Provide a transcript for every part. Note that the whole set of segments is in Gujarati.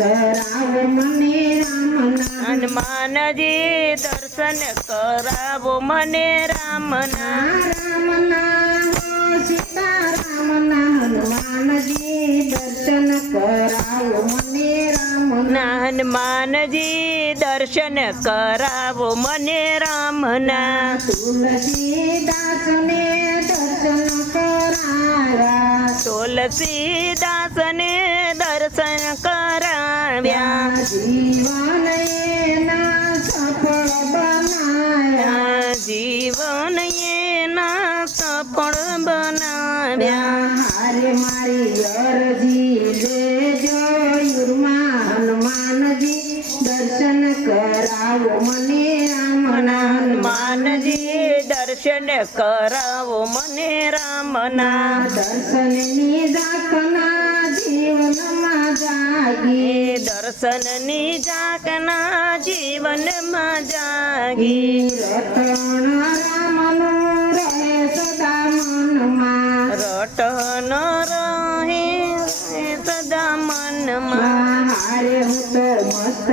કરાવો મને રામના હનુમાનજી દર્શન કરાવો મને રામના રામના સીતારામના હનુમાનજી દર્શન કરાવો મને રામના હનુમાનજી દર્શન કરાવો મને રામના તુલસીદાસને દર્શન કરાવ્યા તુલસીદાસને દર્શન કરાવ્યા જીવન એના સફળ બનાવ્યા જીવન એના સફળ બનાવ્યા હારે મારી અરજી લેજો યુરમાં હનુમાનજી દર્શન કરાવો મને રામના હનુમાનજી દર્શન કરાવો મને રામના દર્શનની ઝાંખના જીવનમાં જાગી દર્શનની ઝાંખના જીવનમાં જાગી રટણ રામનું રહે સદા મનમાં રટન રહે સદા મનમાં હારે હું તો મસ્ત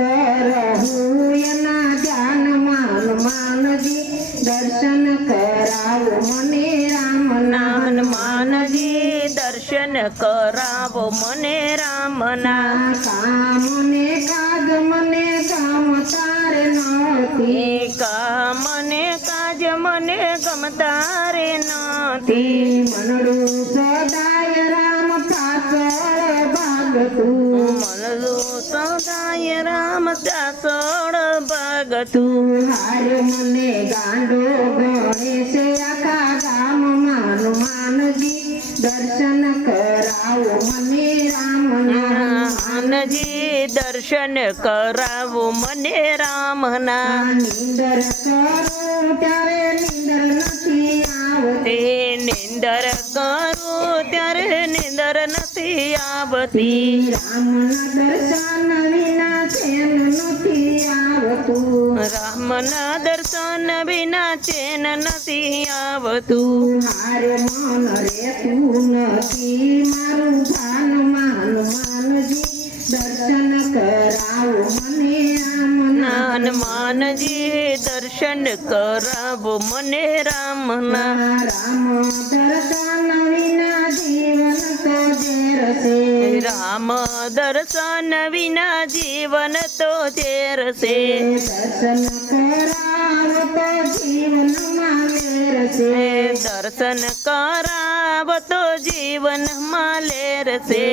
રહું એના ધ્યાનમાં હનુમાનજી દર્શન કરાવો મને રામના હનુમાનજી દર્શન કરાવો મને રામના કામને કાજ મને ગમતા રે નહોતી કામને કાજ મને ગમતા રે નથી મનડું સદાય રામ પાછળ ભાગતું મનલું સદાય રામ દાસોડ ભગતું હારે મને ગાંડો ગણે છે આખા ગામમાં હનુમાનજી દર્શન કરાવો મને રામના હનુમાનજી દર્શન કરાવો મને રામના નિંદર કરું ત્યારે નિંદર નથી આવતી નિંદર કરું ત્યારે નિંદર નથી આવતી રામના દર્શન વિના ચેન નથી આવતું રામના દર્શન વિના ચેન નથી આવતું હારે મન રેતું નથી મારું ભાનમાં હનુમાનજી દર્શન કરાવો મને રામના હનુમાનજી દર્શન કરાવો મને રામના રામ દર્શન વિના જીવન તો ઝેર છે રામ દર્શન વિના જીવન તો ઝેર છે દર્શન કરાવો તો જીવનમાં લેર છે દર્શન કરાવો તો જીવનમાં લેર છે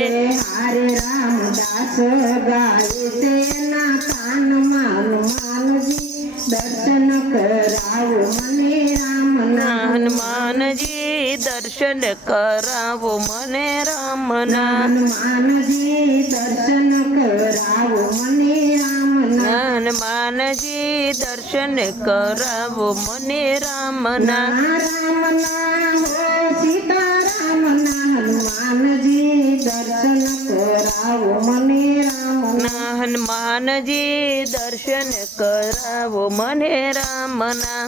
હારે રામદાસ ગાય છે એના કાનમાં હનુમાનજી દર્શન કરાવો મને રામના હનુમાનજી દર્શન કરાવો મને રામના હનુમાનજી દર્શન કરાવો મને રામના હનુમાનજી દર્શન કરાવો મને રામના રામના હો સીતારામના હનુમાનજી દર્શન કરાવો મને રામના હનુમાનજી દર્શન કરાવો મને રામના